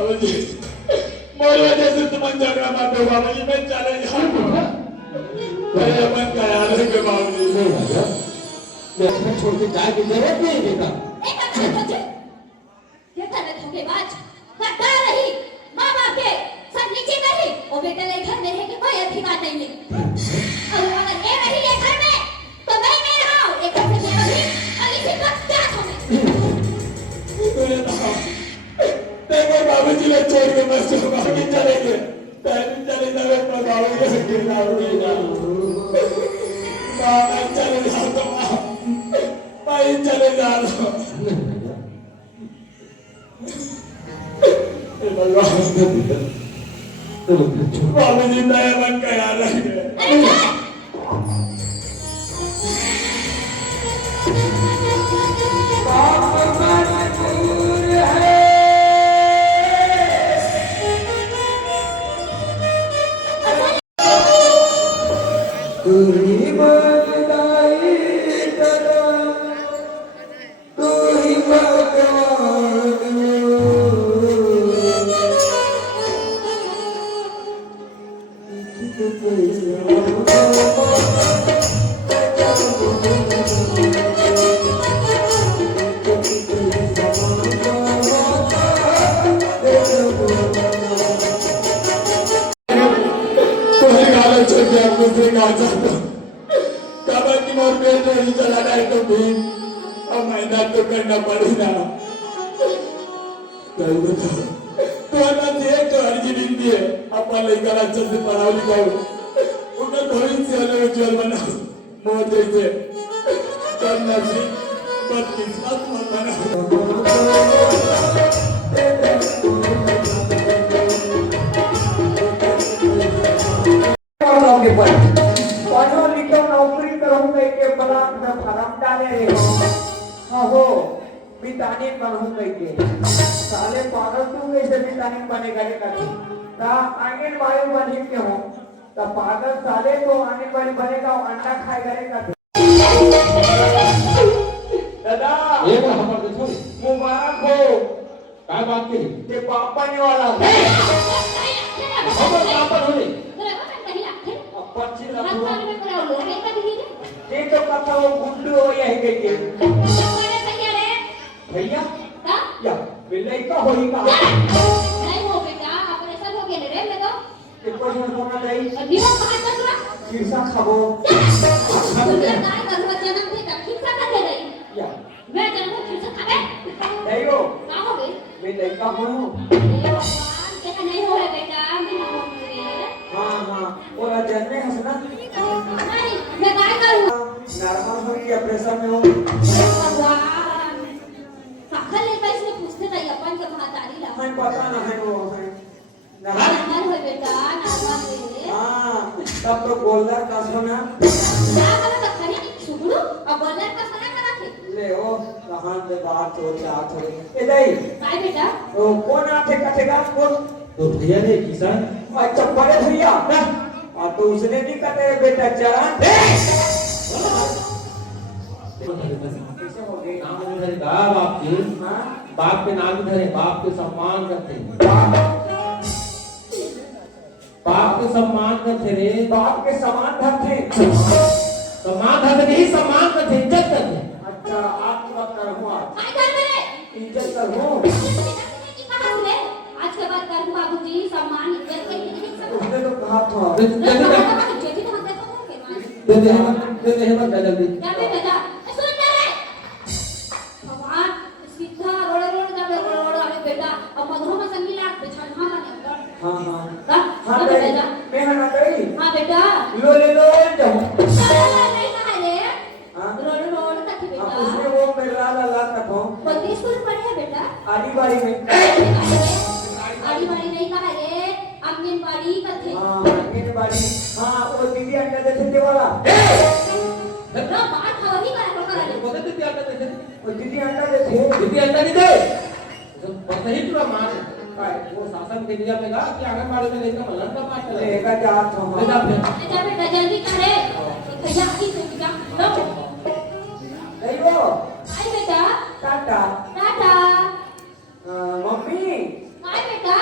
बाबूजी मेरी वजह से तुम झगड़ा मत दो बाबूजी मैं चले जाऊंगा मेरे मन का यार है कि बाबूजी नहीं राजा मैं अपना छोड़ के जाए की जरूरत नहीं बेटा ये कर रहे धोखेबाज करता रही माँ बाप के सब नीचे रही और बेटे ले घर में रह के कोई अधिकार नहीं है और अगर ये रही ये घर में तो मैं नहीं रहा हूँ एक घर से मैं रही और इसी वक्त क्या तूने कहा देखो बाबूजी ने छोड़ के बस बाकी चलेंगे पहले चले जाओ अपना बाबूजी से गिरना होगा मैं चले जाता हूँ मैं चले जा रहा हूँ बाबूजी नया मन का याद रखें दूसरे गाँव जाता कबर की मोर पेट नहीं चला रहा तो भी अब मेहनत तो करना पड़ेगा तो जो अर्जी लिखती है अपना लेकर अच्छे से पढ़ाओ लिखाओ उनका भविष्य उज्जवल बनाओ मोर जैसे करना से बदकिस्मत मत बनाओ पढ़ो लिखो नौकरी करूंगा के बलाक में फरम डाले हो बिताने बनूंगा के साले पागल तू कैसे बिताने बनेगा रे का ता आंगनबाड़ी बने के हो ता पागल साले तो आंगनबाड़ी बनेगा और अंडा खाएगा रे का दादा ये तो हमर देखो मुबारक हो काय बात की ते पापा ने वाला हमर पापा होले पच्चीस ये तो कथा वो गुंडू हो यही गई भैया या बिल्ली का होई का नहीं हो बेटा ऑपरेशन हो गया रे मैं तो एक बार सोना दई दिमाग कहां तक रहा शीर्षा खाबो काय करू जन्म थे का खिस्सा का दे रही या मैं जन्म खिस्सा खाबे दईओ का हो गई मैं लड़का हूं भगवान के नहीं हो है बेटा मैं हो रे हां और जन्मे हंसना नहीं मैं काय करूं नॉर्मल हो कि ऑपरेशन में हो भगवान साखल ले पैसे पूछते थे अपन के महतारी ला मैं पता ना है वो है नॉर्मल हो बेटा नॉर्मल रे हां तब तो गोलदार का सुना क्या करा तो खरी सुगुरु और बोलर का सुना करा थे ले ओ कहां पे बात हो क्या थोड़ी ए दई काय बेटा तो कौन आथे कथेगा बोल तो भैया ने किसान अच्छा बड़े भैया और तो उसने नहीं कहते बेटा चरण कैसे हो गए नाम धरे बाप के हां बाप के नाम धरे बाप के सम्मान करते हैं बाप के सम्मान करते रे बाप के समान धरते सम्मान धरते नहीं सम्मान करते इज्जत करते अच्छा आपकी बात कर हूं काय कर मेरे इज्जत कर हूं आज के बाद कर बाबूजी सम्मान इज्जत कहीं नहीं सब उसने तो कहा था दे दे मत जल्दी क्या बेटा सुन रे भगवान सीधा रोड जाबे अरे बेटा अब मधुर में संगी लाग बिछन हां माने हां हां बेटा मैं ना गई हां बेटा लो जाओ नहीं कहा रे हां रोड तक बेटा उसने वो मेरा ला तक हो बत्ती स्कूल पढ़े है बेटा आरी बारी में आड़ी बाड़ी नहीं कहा रे आंगनबाड़ी कथे हां आंगनबाड़ी हां वो दीदी अंडा देते थे वाला ना बात हवनी करा रे बोलते थे क्या करते थे वो दीदी अंडा देते दीदी अंडा नहीं दे तो बस ही पूरा मार वो शासन के दिया में कि आंगनबाड़ी में लेकर मलन का पाठ चले लेगा जात हो बेटा बेटा जल्दी करे भैया की तुम जा लो नहीं वो आई बेटा टाटा टाटा मम्मी आई बेटा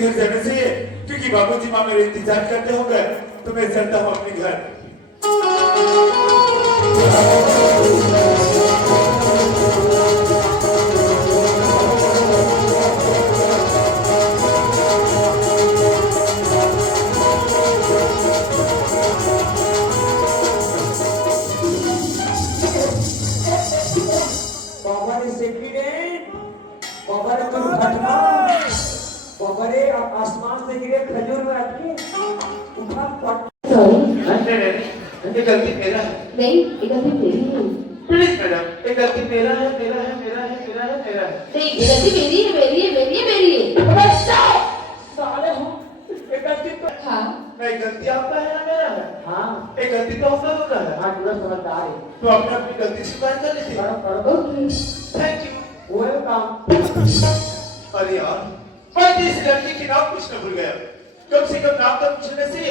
घर जाने से है, क्योंकि बाबूजी माँ मेरे इंतजार करते होंगे, तो मैं चलता हूँ अपने घर। बाबा रे एक्सीडेंट, बाबा रे दुर्घटना, बाबा रे आसमान से गिरे खजूर में अटके उठा पट। ये गलती मेरा है। नहीं ये गलती मेरी है। प्लीज मैडम, ये गलती मेरा है, मेरा है, मेरा है, मेरा है, मेरा है। नहीं ये गलती मेरी है, मेरी है, मेरी है, मेरी है। बच्चा साले हो, ये गलती तो हाँ नहीं, गलती आपका है ना मेरा है? हाँ ये गलती तो हम लोगों का है। हाँ पूरा समझदार है। तो आपने अपनी गलती स्वीकार कर ली थी। करो ओके थैंक यू। वेलकम। अरे यार, मैं तो इस लड़की की नाम पूछना भूल गया। कम से कम नाम तो पूछने से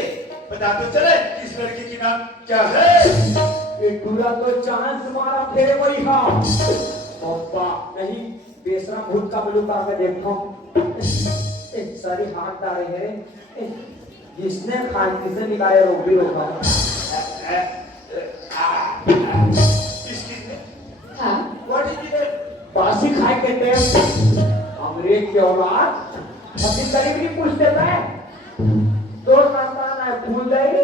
पता तो चले कि इस लड़की की नाम क्या है। ये पूरा तो चांस मारा फिर वही हाँ पापा नहीं बेशरम भूत का मुल्क आके देखो सारी हाथ डाले हैं जिसने खान किसे निकाले रोक भी रोका किसकी ने? हाँ What is it? बासी खाए के टेम अंग्रेज के औलाद अपनी करीब नहीं पूछ देता है दो संतान है भूल गई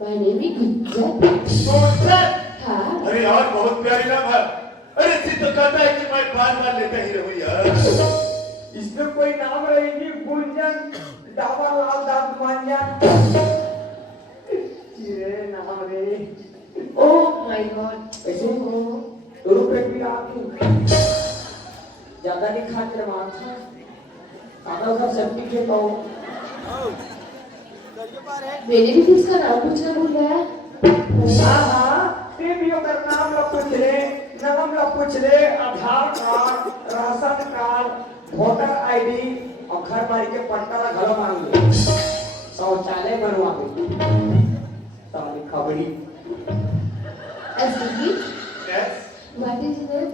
My name is गुज्जर। हाँ अरे यार बहुत प्यारी नाम है। अरे सिद्ध तो कहता है कि मैं बार बार लेता ही रहूं यार। इसमें कोई नाम रहेगी गुंजन डाबर लाल दास मांजन ये नाम रे ओह माय गॉड ऐसे रुपए भी आती ज्यादा नहीं खाते मांसा काका का सेफ्टी के तो मैंने भी किसका नाम पूछना भूल गया। हाँ ते भी अगर नाम ला पूछ ले Aadhaar card ration card voter ID और घर बारी के पट्टा ला घरो मांग ले शौचालय बनवा दे साली खबड़ी Excuse me, Yes, what is your name?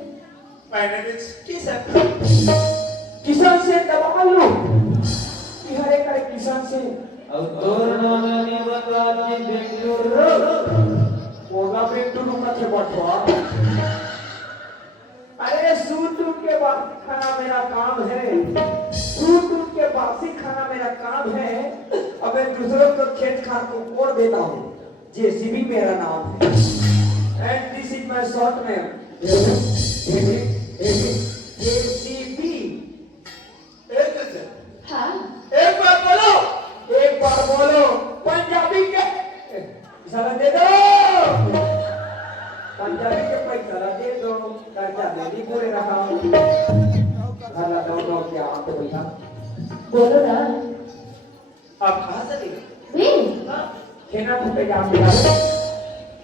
my name is Kisan। किसान से दबा लो बिहार करे किसान से होगा बेंटू का थे बटवा अरे सूट के बासी खाना मेरा काम है सूट के बासी खाना मेरा काम है अब मैं दूसरों को खेत खान को कोड़ देता हूँ जेसीबी मेरा नाम है and this is my short name JCB हाँ एक बार बोलो पंजाबी के साला दे दो पंजाबी के पैसा दे दो कर्जा नहीं पूरे रखा खाना दो क्या आप भैया बोलो ना। आप कहाँ से निकले? मैं खेना फुटे जा मेरा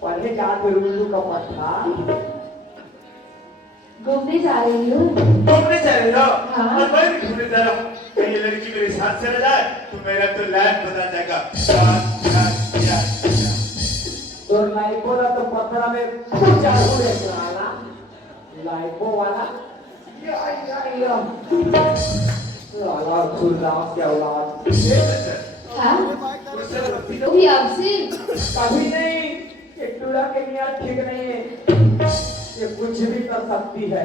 पहले जा के रुल्लू का पट्टा घूमने जा रही हूँ। घूमने जा रहे हो? हाँ। और मैं भी घूमने जा रहा हूँ। कहीं लड़की मेरे साथ चला जाए तो मेरा तो लाइफ बदल जाएगा। तो लाइफो ना तो पत्थरा में कुछ चालू है साला लाइफो वाला या साला खुदा क्या औलाद हाँ वो भी आपसे कभी नहीं ये टूड़ा के नियत ठीक नहीं है ये कुछ भी कर सकती है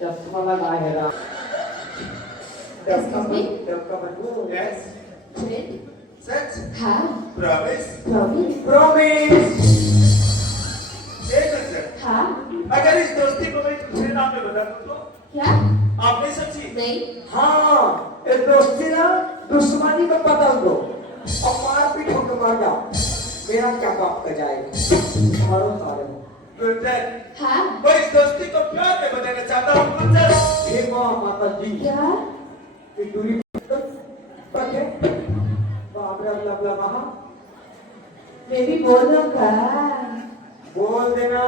चश्मा लगा है रा जब का बंदू Yes, फ्रेंड sex, हाँ promise, प्रॉमिस प्रॉमिस एक सर। हाँ अगर इस दोस्ती को मैं दूसरे नाम में बता दूं तो क्या आप नहीं समझी? नहीं हाँ ये दोस्ती ना दुश्मनी में बदल दो और मार पीट होकर मर जाओ मेरा क्या बाप का जाएगा मारो सारे गुलजार, हाँ मैं इस दोस्ती को प्यार में बदलना चाहता हूँ गुलजार। हे माँ माता जी क्या ये दूरी रखे बाप रे अल्लाह अल्लाह महा मैं भी बोल रहा हूँ का बोल देना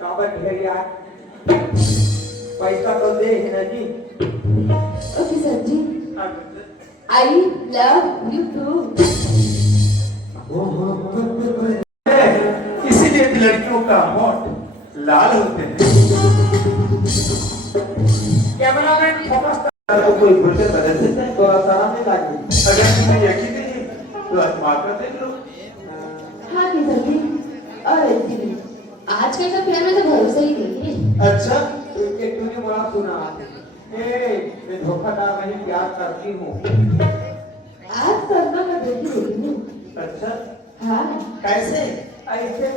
काबर ढेर यार पैसा तो दे है ना जी ओके सर जी हाँ, Gulzar. I love you too. इसीलिए लड़कियों का होंठ लाल होते हैं। कैमरामैन फोकस तो कोई फुर्सत बदल देता है थोड़ा सारा में लागी अगर तुम्हें यकीन नहीं तो आत्मा कर देख लो हाँ की सभी अरे जी आजकल का प्यार में तो भरोसा ही नहीं है। अच्छा एक तूने बड़ा सुना मैं धोखादार नहीं प्यार करती हूँ आज सपना में देखी हुई हूँ। अच्छा हाँ कैसे ऐसे